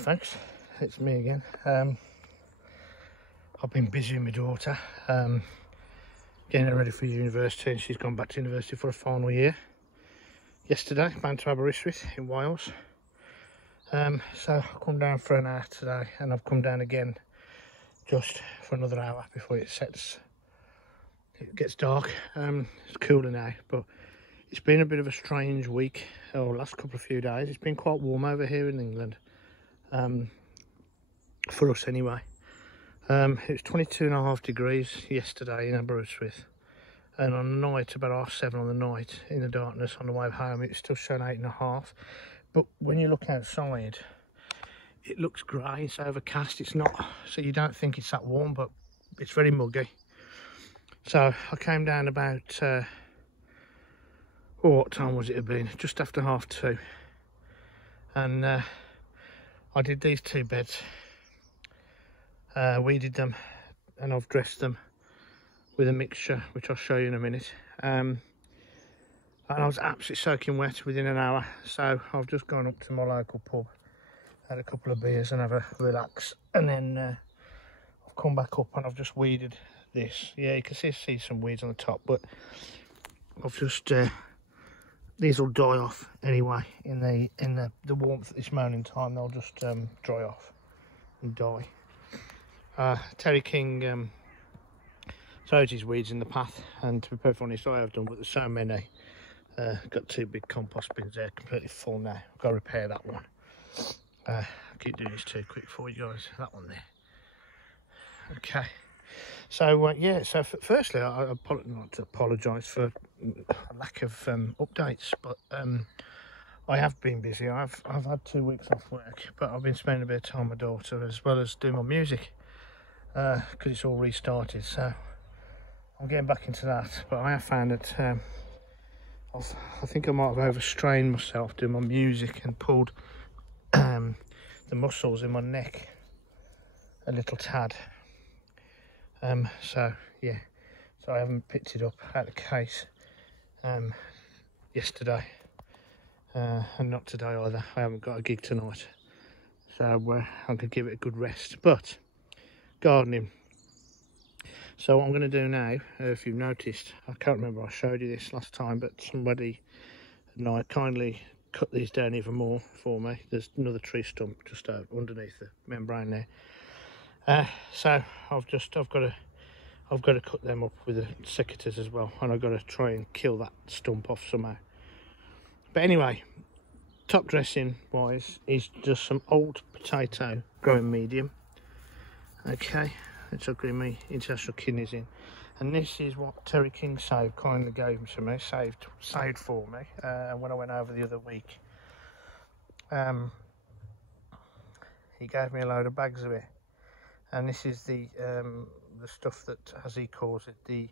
folks, it's me again. I've been busy with my daughter, getting her ready for university, and she's gone back to university for a final year. Yesterday, went to Aberystwyth in Wales. So I've come down for an hour today, and I've come down again just for another hour before it gets dark. It's cooler now, but it's been a bit of a strange week, or last couple of few days. It's been quite warm over here in England, for us anyway. It was 22.5 degrees yesterday in Aberystwyth, and on the night, about 7:30 on the night, in the darkness on the way home, it's still showing 8.5. But when you look outside, it looks grey, it's overcast, it's not, so you don't think it's that warm, but it's very muggy. So I came down about what time was it have been? Just after 2:30, and I did these two beds. Weeded them, and I've dressed them with a mixture which I'll show you in a minute. And I was absolutely soaking wet within an hour, so I've just gone up to my local pub, had a couple of beers and have a relax, and then I've come back up and I've just weeded this. Yeah, you can see some weeds on the top, but I've just these will die off anyway in the warmth at this moment in time. They'll just dry off and die. Terry King throws his weeds in the path, and to be perfectly honest, I have done, but there's so many. Got two big compost bins there, completely full now. I've got to repair that one. I keep doing this too quick for you guys. That one there. Okay. So yeah. So firstly, I want to apologise for a lack of updates, but I have been busy. I've had 2 weeks off work, but I've been spending a bit of time with my daughter as well as doing my music, because it's all restarted. So I'm getting back into that. But I have found that I think I might have overstrained myself doing my music and pulled the muscles in my neck a little tad. So yeah, so I haven't picked it up out of the case yesterday, and not today either. I haven't got a gig tonight, so I'm gonna give it a good rest. But gardening. So what I'm going to do now, if you've noticed, I can't remember I showed you this last time, but somebody kindly cut these down even more for me. There's another tree stump just underneath the membrane there. So I've got to cut them up with the secateurs as well, and I've got to try and kill that stump off somehow. But anyway, top dressing wise is just some old potato growing medium. Okay. It's got me international kidneys in, and this is what Terry King kindly gave to me, saved for me when I went over the other week. He gave me a load of bags of it, and this is the stuff that, as he calls it, the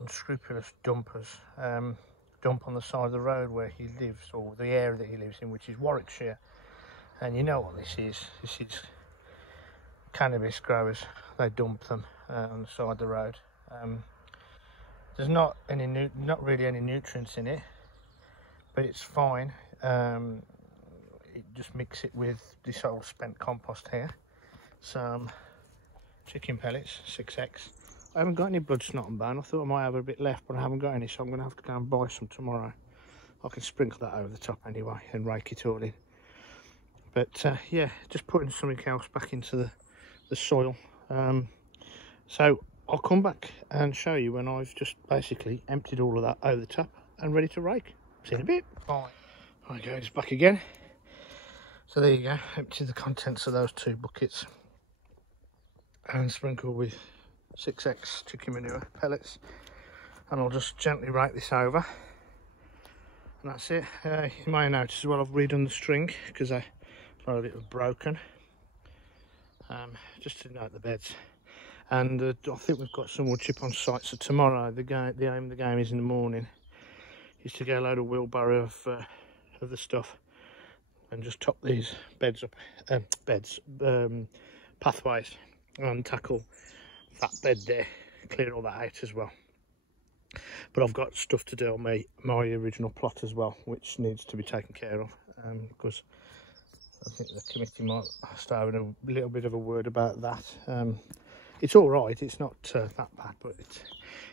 unscrupulous dumpers dump on the side of the road where he lives, or the area that he lives in, which is Warwickshire. And you know what this is? This is cannabis growers. They dump them on the side of the road. There's not really any nutrients in it, but it's fine. Just mix it with this old spent compost here, some chicken pellets, 6X. I haven't got any blood, snot and bone. I thought I might have a bit left, but I haven't got any, so I'm going to have to go and buy some tomorrow. I can sprinkle that over the top anyway and rake it all in. But yeah, just putting something else back into the soil. So I'll come back and show you when I've just basically emptied all of that over the top and ready to rake. See you in a bit. Fine. Okay, it's back again. So there you go, empty the contents of those 2 buckets and sprinkle with 6X chicken manure pellets, and I'll just gently rake this over, and that's it. You may notice as well I've redone the string because I thought it was broken. Just to note the beds, and I think we've got some wood chip on site. So tomorrow the aim of the game is in the morning is to get a load of wheelbarrow of the stuff and just top these beds up, pathways, and tackle that bed there, clear all that out as well. But I've got stuff to do on my original plot as well, which needs to be taken care of, because I think the committee might start having a little bit of a word about that. It's all right, it's not that bad, but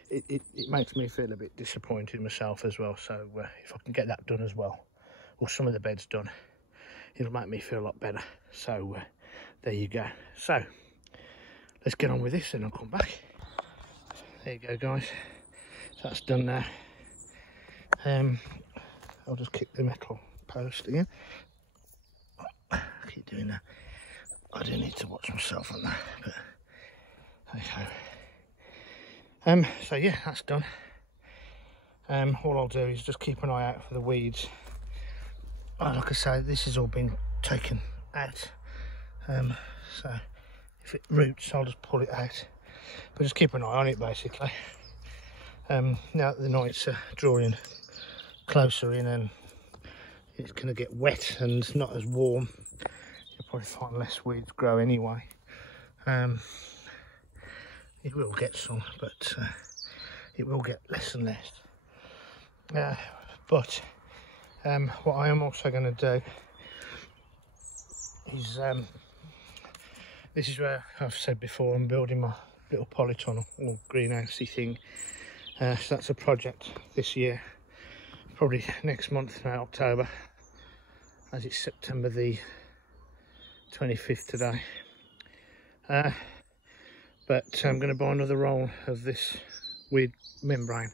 it makes me feel a bit disappointed myself as well. So if I can get that done as well, or some of the beds done, it'll make me feel a lot better. So there you go. So let's get on with this and I'll come back. There you go, guys. So that's done now. I'll just kick the metal post again. I keep doing that. I do need to watch myself on that, but okay. So yeah, that's done. All I'll do is just keep an eye out for the weeds. Like I say, this has all been taken out. So if it roots, I'll just pull it out. But just keep an eye on it, basically. Now that the nights are drawing closer in and it's going to get wet and not as warm, you'll probably find less weeds grow anyway. It will get some, but it will get less and less. But what I am also going to do is, this is where I've said before, I'm building my little polytunnel or greenhousey thing. So that's a project this year, probably next month now, October, as it's September the 25th today. But I'm going to buy another roll of this weed membrane,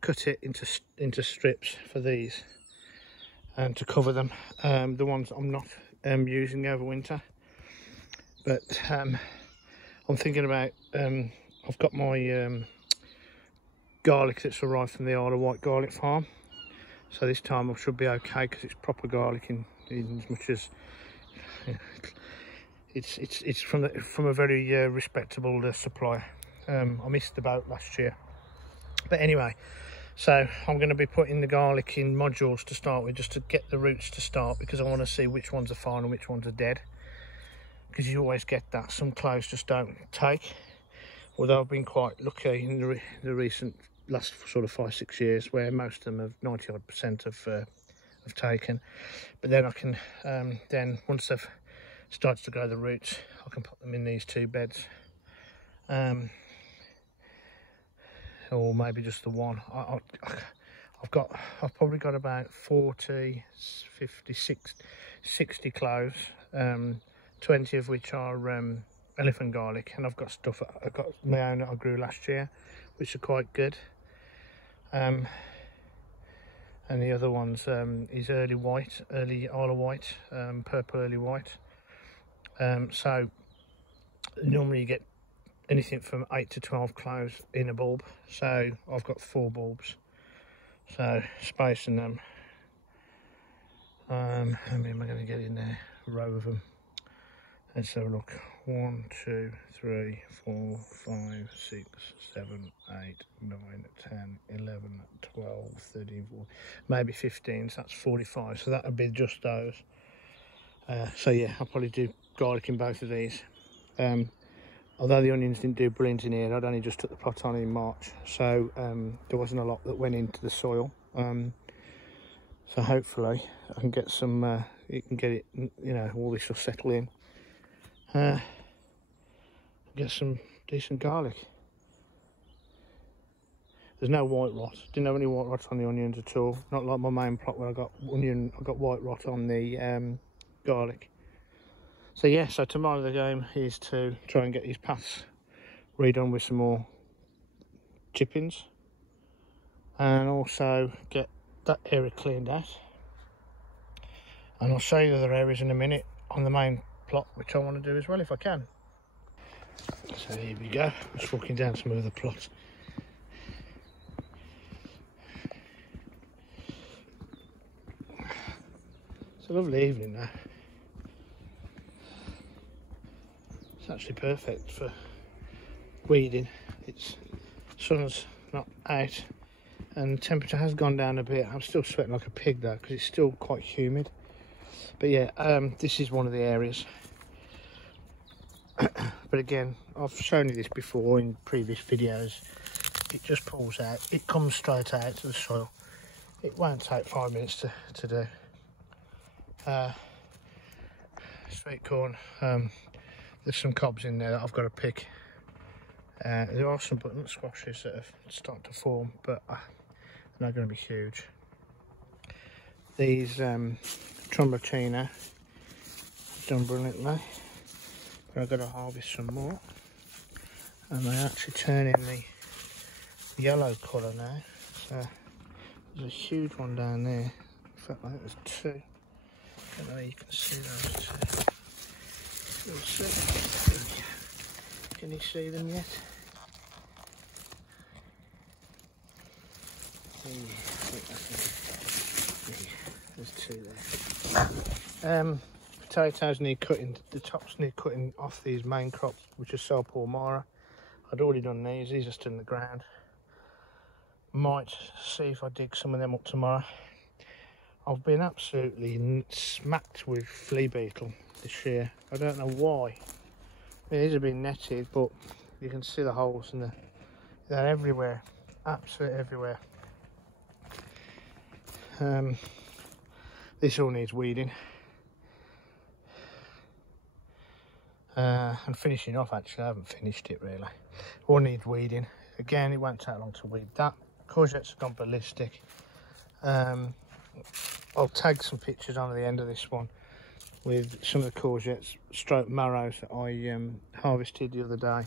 cut it into strips for these, and to cover them. The ones I'm not using over winter, but I'm thinking about, I've got my garlic that's arrived from the Isle of Wight garlic farm, so this time I should be okay because it's proper garlic in as much as it's from a very respectable supplier. I missed the boat last year, but anyway, so I'm going to be putting the garlic in modules to start with, just to get the roots to start, because I want to see which ones are fine and which ones are dead, because you always get that. Some cloves just don't take, although I've been quite lucky in the recent last sort of 5-6 years where most of them have 90% have taken. But then I can then once they've started to grow the roots, I can put them in these 2 beds, or maybe just the one. I've probably got about 40, 50, 60 cloves, 20 of which are elephant garlic, and I've got my own that I grew last year, which are quite good. And the other ones is early Isle of Wight, purple early white. So normally you get anything from 8 to 12 cloves in a bulb, so I've got 4 bulbs, so spacing them. How many am I going to get in there? A row of them. Let's have a look. 1, 2, 3, 4, 5, 6, 7, 8, 9, 10, 11, 12, 13, 14, maybe 15, so that's 45, so that would be just those. So yeah, I'll probably do garlic in both of these. Although the onions didn't do brilliant in here, I'd only just took the plot on in March, so there wasn't a lot that went into the soil. So hopefully I can get some, you can get it, you know, all this will settle in. Get some decent garlic. There's no white rot. Didn't have any white rot on the onions at all. Not like my main plot where I got white rot on the garlic. So yeah, so tomorrow the game is to try and get these paths redone with some more chippings, and also get that area cleaned out. And I'll show you the other areas in a minute on the main plot, which I want to do as well if I can. So here we go, just walking down some of the plots. It's a lovely evening now. It's actually perfect for weeding. It's sun's not out and temperature has gone down a bit. I'm still sweating like a pig though, because it's still quite humid. But yeah, this is one of the areas. But again, I've shown you this before in previous videos. It just pulls out, it comes straight out to the soil. It won't take 5 minutes to do. sweet corn. There's some cobs in there that I've got to pick. There are some butternut squashes that have started to form, but they're not going to be huge. These Trombotina done brilliantly, but I've got to harvest some more, and they actually turn in the yellow colour now. So there's a huge one down there. In fact, I think there's two. I don't know if you can see those two. We'll see. Can you see them yet? There's two there. Potatoes need cutting. The tops need cutting off these main crops, which are Salporamara. I'd already done these are still in the ground. Might see if I dig some of them up tomorrow. I've been absolutely smacked with flea beetle this year. I don't know why. I mean, these have been netted, but you can see the holes and they're everywhere, absolutely everywhere. This all needs weeding and finishing off. Actually, I haven't finished it really. All needs weeding. Again, it won't take long to weed that. Courgettes have gone ballistic. I'll tag some pictures on at the end of this one with some of the courgettes stroke marrows that I harvested the other day.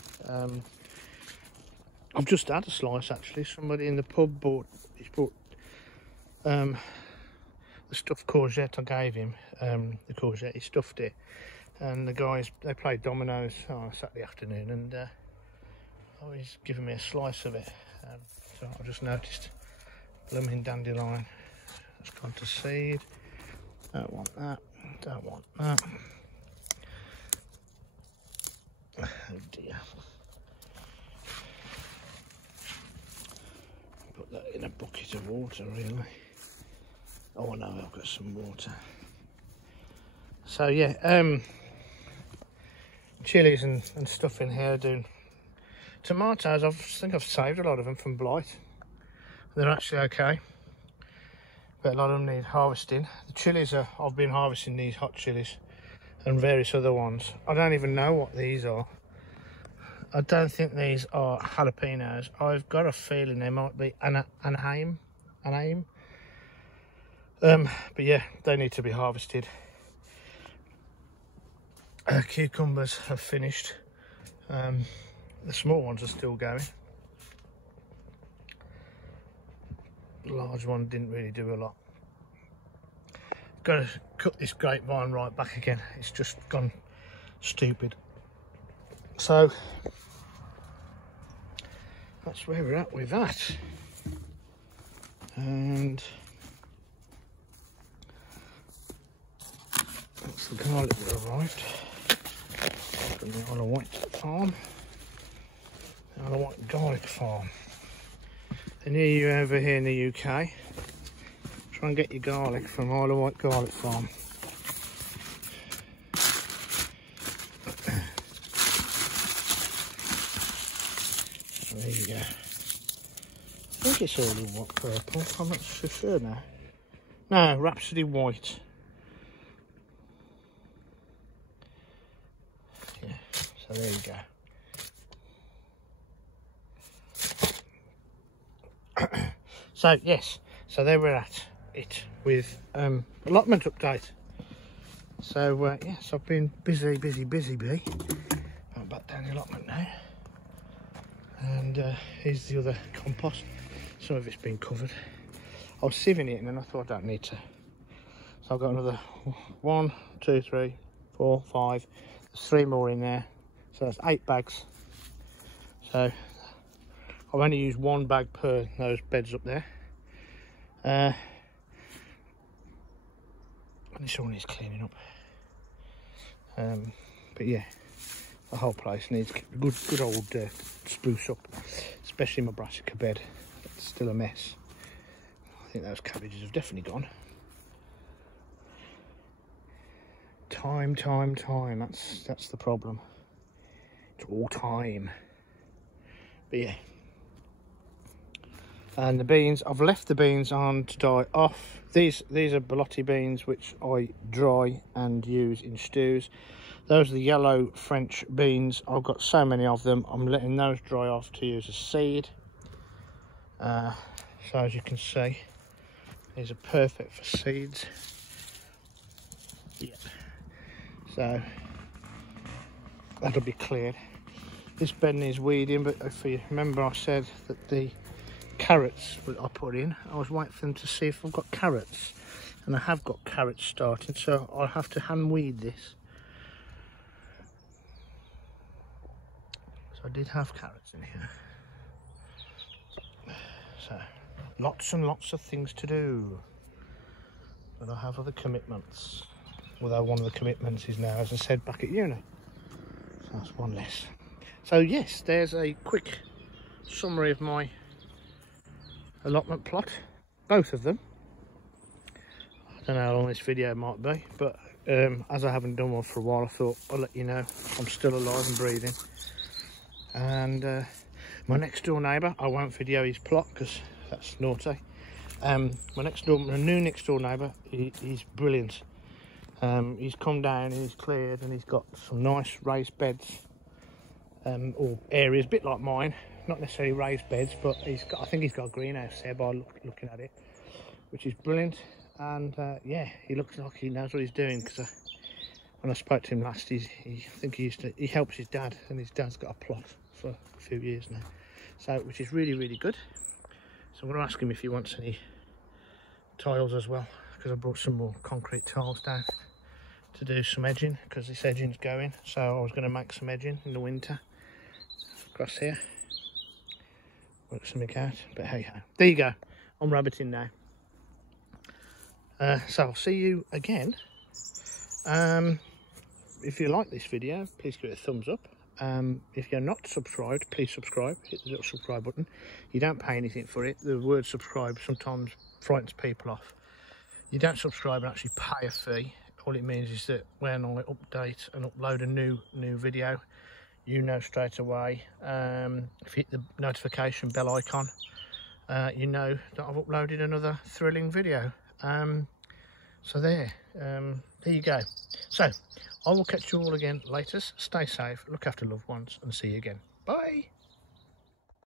I've just had a slice actually. Somebody in the pub bought the stuffed courgette I gave him. The courgette, he stuffed it, and the guys, they played dominoes on Saturday afternoon, and he's given me a slice of it. So I just noticed blooming dandelion. It's gone to seed. Don't want that. Don't want that. Oh dear. Put that in a bucket of water, really. Oh no, I've got some water. So yeah, chilies and stuff in here doing. Tomatoes, I think I've saved a lot of them from blight. They're actually okay, but a lot of them need harvesting. The chilies I've been harvesting these hot chilies and various other ones. I don't even know what these are. I don't think these are jalapenos. I've got a feeling they might be an aim. But yeah, they need to be harvested. Cucumbers have finished. The small ones are still going. The large one didn't really do a lot. Got to cut this grapevine right back again. It's just gone stupid. So that's where we're at with that. And that's the garlic that arrived from the Allotment farm. The Allotment garlic farm. They're near you over here in the UK. Try and get your garlic from Allotment garlic farm. There you go. I think it's Allotment purple. I'm not so sure now. No, Rhapsody white. Yeah, so there you go. So yes, so there we're at it with allotment update. So yes, I've been busy bee. I'm back down the allotment now, and here's the other compost. Some of it's been covered. I was sieving it and then I thought I don't need to, so I've got another 1, 2, 3, 4, 5. There's 3 more in there, so that's 8 bags. So I've only used 1 bag per those beds up there. And this all needs cleaning up. But yeah, the whole place needs good old spruce up, especially my brassica bed. It's still a mess. I think those cabbages have definitely gone. Time. That's the problem. It's all time. But yeah. And the beans, I've left the beans on to die off. These are Belotti beans, which I dry and use in stews. Those are the yellow French beans. I've got so many of them. I'm letting those dry off to use as seed. So as you can see, these are perfect for seeds. Yeah. So that'll be cleared. This bed needs weeding, but if you remember, I said that the carrots that I put in, I was waiting for them to see if I've got carrots, and I have got carrots starting, so I'll have to hand weed this. So I did have carrots in here, so lots and lots of things to do, but I have other commitments, although one of the commitments is now, as I said, back at uni, so that's one less. So yes, there's a quick summary of my allotment plot, both of them. I don't know how long this video might be, but as I haven't done one for a while, I thought I'll let you know I'm still alive and breathing. And my next door neighbour, I won't video his plot because that's naughty. My new next door neighbour, he's brilliant. He's come down and he's cleared, and he's got some nice raised beds, or areas, a bit like mine. Not necessarily raised beds, but I think he's got a greenhouse there by looking at it, which is brilliant. And yeah, he looks like he knows what he's doing, because when I spoke to him last, he helps his dad, and his dad's got a plot for a few years now, so which is really, really good. So I'm going to ask him if he wants any tiles as well, because I brought some more concrete tiles down to do some edging, because this edging's going. So I was going to make some edging in the winter across here, work something out, but hey ho. There you go, I'm rabbiting now. So I'll see you again. If you like this video, please give it a thumbs up. If you're not subscribed, please subscribe. Hit the little subscribe button. You don't pay anything for it. The word subscribe sometimes frightens people off. You don't subscribe and actually pay a fee. All it means is that when I update and upload a new video, you know straight away. If you hit the notification bell icon, you know that I've uploaded another thrilling video. So there you go. So I will catch you all again later. Stay safe, look after loved ones, and see you again. Bye.